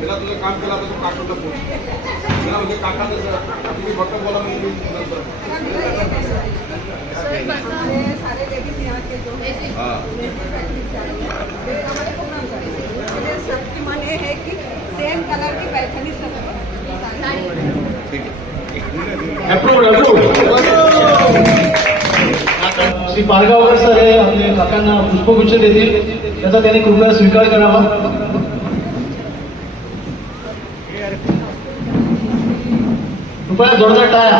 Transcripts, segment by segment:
मेरा तुझं काम केलं आता तू काकांना फोन मेरा म्हणजे काकांना तुम्ही फक्त बोला म्हणजे मी नंतर सारे लेडीज यहाँ के जो है सबकी मन ये है कि सेम कलर की पैठनी सब ठीक आहे श्री पारगावकर सर हे आपले काकांना पुष्पगुच्छ देतील त्याचा त्यांनी कृपया स्वीकार करावा. कृपया जोरदार टाळ्या.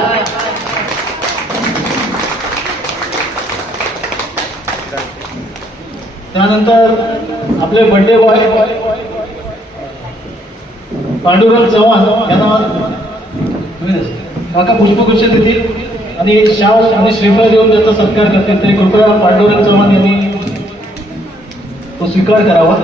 त्यानंतर आपले बर्थडे बॉय पांडुरंग चव्हाण यांना काका पुष्पगुच्छ देतील आणि एक शाल आणि श्रीफळ देऊन त्याचा सत्कार करतील. ते कृपया पांडुरंग चव्हाण यांनी तो स्वीकार करावा.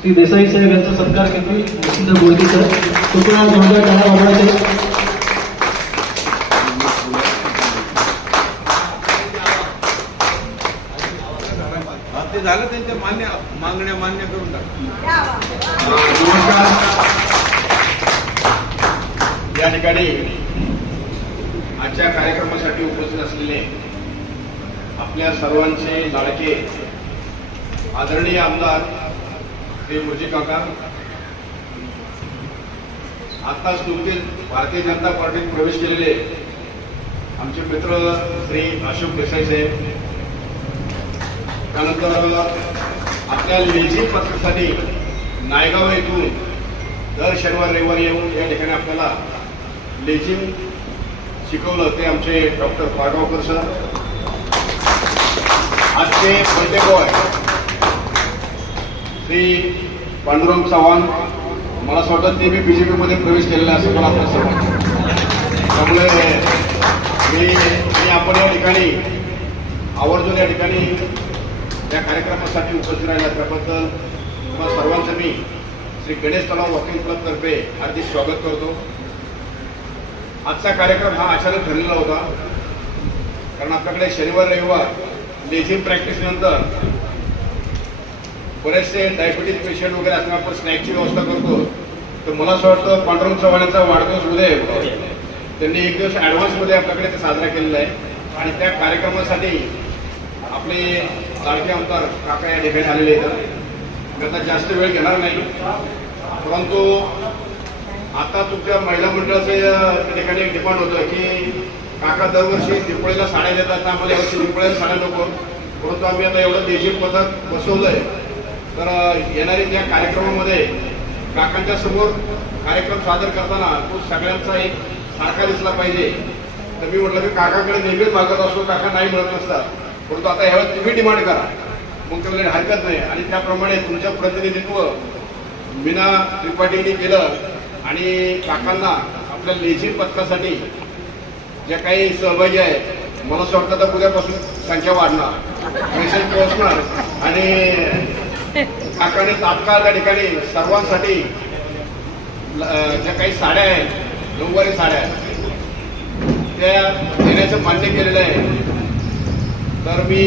श्री देसाई साहेब यांचा सत्कार करतील. वसंत बोडके सर कृपया जोरदार टाळ्या वाजवायच्या. ते झालं त्यांच्या मागण्या मान्य करून टाक. नमस्कार. या ठिकाणी आजच्या कार्यक्रमासाठी उपस्थित असलेले आपल्या सर्वांचे लाडके आदरणीय आमदार श्री मुर्जी काका, आत्ताच नुकतेच भारतीय जनता पार्टीत प्रवेश केलेले आमचे मित्र श्री अशोक देसाई साहेब, त्यानंतर आपल्या लेझिम पथकासाठी नायगाव येथून दर शनिवार रविवारी येऊन या ठिकाणी आपल्याला लेझिम शिकवलं ते आमचे डॉक्टर पारगावकर सर. आजचे बर्थडे बॉय श्री पांडुरंग चव्हाण, मला असं वाटतं ते मी बीजेपीमध्ये प्रवेश केलेला असं मला आपलं सर्व. त्यामुळे मी आपण या ठिकाणी आवर्जून या ठिकाणी या कार्यक्रमासाठी उपस्थित राहिला त्याबद्दल तुम्हाला सर्वांचं मी श्री गणेश तलाव वॉकिंग क्लबतर्फे हार्दिक स्वागत करतो. आजचा कार्यक्रम हा अचानक ठरलेला होता कारण आपल्याकडे शनिवार रविवार लेझिम प्रॅक्टिस नंतर बरेचसे डायबिटीज पेशंट वगैरे असताना आपण स्नॅकची व्यवस्था करतो. तर मला असं वाटतं पांडुरंग चव्हाणांचा वाढदिवस उद्या येतो, त्यांनी एक दिवस ॲडव्हान्समध्ये आपल्याकडे ते साजरा केलेला आहे आणि त्या कार्यक्रमासाठी आपले लाडके आमदार काका या ठिकाणी आलेले आहेत. मी आता जास्त वेळ घेणार नाही, परंतु आता तुमच्या महिला मंडळाचं त्या ठिकाणी एक डिमांड होतं की काका दरवर्षी दिपळीला साड्या देतात, आम्हाला यावर्षी दिपळीला साड्या नको, परंतु आम्ही आता एवढं देशील पथक बसवलंय तर येणाऱ्या त्या कार्यक्रमामध्ये काकांच्या समोर कार्यक्रम सादर करताना तो सगळ्यांचा एक सारखा दिसला पाहिजे. तर मी म्हटलं की काकाकडे नेहमीच मागत असतो, काका नाही मिळत नसतात, परंतु आता यावेळेस तुम्ही डिमांड करा, मग त्याला हरकत नाही. आणि त्याप्रमाणे तुमचं प्रतिनिधित्व मीना त्रिपाठींनी केलं आणि काकांना आपल्या लेझिम पथकासाठी ज्या काही सहभागी आहेत मला असं वाटतं तर उद्यापासून संख्या वाढणार, मेसेज पोहोचणार आणि काकाने तात्काळ त्या ठिकाणी सर्वांसाठी ज्या काही साड्या आहेत, नऊवारी साड्या त्या देण्याचं मान्य केलेलं आहे. तर मी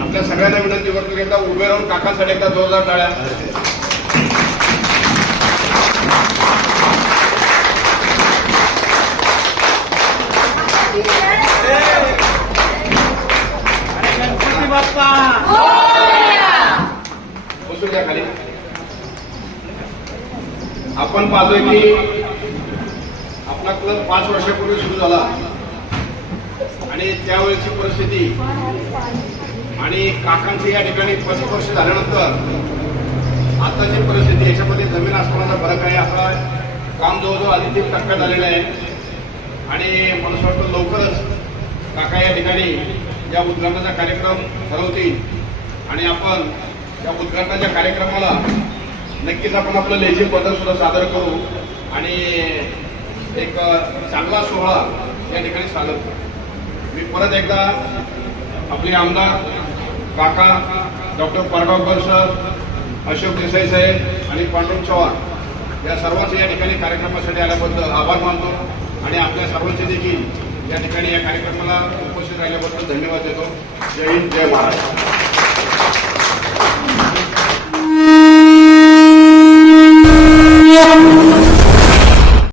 आपल्या सगळ्यांना विनंती करतो की एकदा उभे राहून काकांसाठी एकदा जोरदार टाळ्या. बसून द्या खाली. आपण पाहतोय की आपला क्लब 5 वर्षापूर्वी सुरू झाला आणि त्यावेळेची परिस्थिती आणि काकांची या ठिकाणी 25 वर्ष झाल्यानंतर आताची परिस्थिती याच्यामध्ये जमीन आसमानाचा फरक आहे. आपला काम जवळजवळ आधी 3% झालेलं आहे आणि मला असं वाटतं लवकरच काका या ठिकाणी या उद्घाटनाचा कार्यक्रम ठरवतील आणि आपण या उद्घाटनाच्या कार्यक्रमाला नक्कीच आपण आपलं लेझिम पथक सुद्धा सादर करू आणि एक चांगला सोहळा या ठिकाणी सादर करू. मी परत एकदा आपले आमदार काका डॉक्टर पारगावकर सर, अशोक देसाई साहेब आणि पांडुरंग चव्हाण या सर्वांचे या ठिकाणी कार्यक्रमासाठी आल्याबद्दल आभार मानतो आणि आपल्या सर्वांचे देखील या ठिकाणी या कार्यक्रमाला उपस्थित राहिल्याबद्दल धन्यवाद देतो. जय हिंद, जय महाराष्ट्र.